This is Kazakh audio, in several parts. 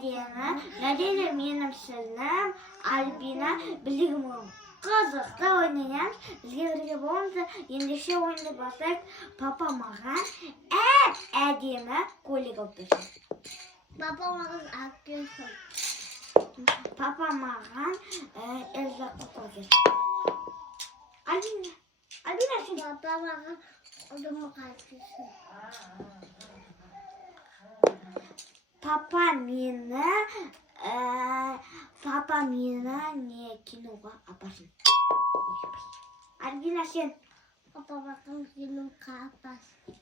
әдемі, Надежда менің сіңлім, Альбина білігім қызықты ойнаймыз. Бізге бірге болыңыздар. Ендеше ойынды бастайық. Папа маған әдемі көйлек алып берді. Папа маған алып берді. Папа маған Эльза кукла берді. Альбина сен. Папа маған ұдымық алып берді. Папа мені не киноға апарсын. Альбина сен. Папа маған киноға апарсын.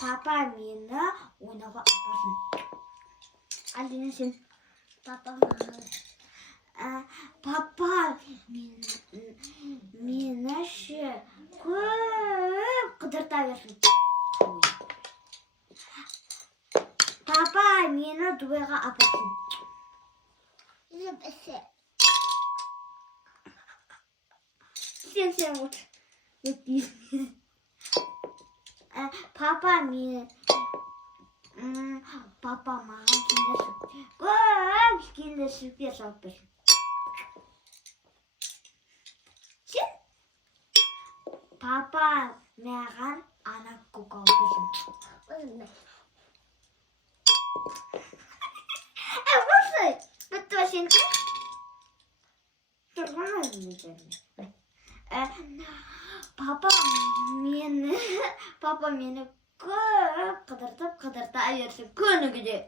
Папа мені ойнауға апарсын. Альбина сен. Папа маған. Папа мені көп қыдырта берсін. Папа мені Дубайға апарсын. Жібісі. Сен вот. Папа маған көп киінді супер салып берсін. Сен? Папа маған ана кукла алып берсін. Болсай, бітті сен кім? Тұрған өзімдеріне. Папа мені көп қыдырта берсін күнігіде.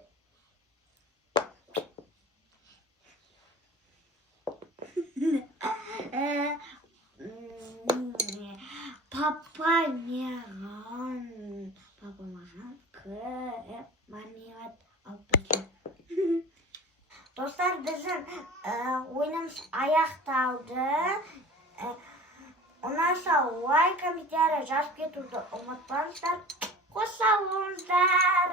Папа маған көп мармелад алып берсін. Достар, біздің ойынымыз аяқталды. Ұнаса лайк, комментарий жазып кетуді ұмытпаңыздар. Қош сау болыңыздар.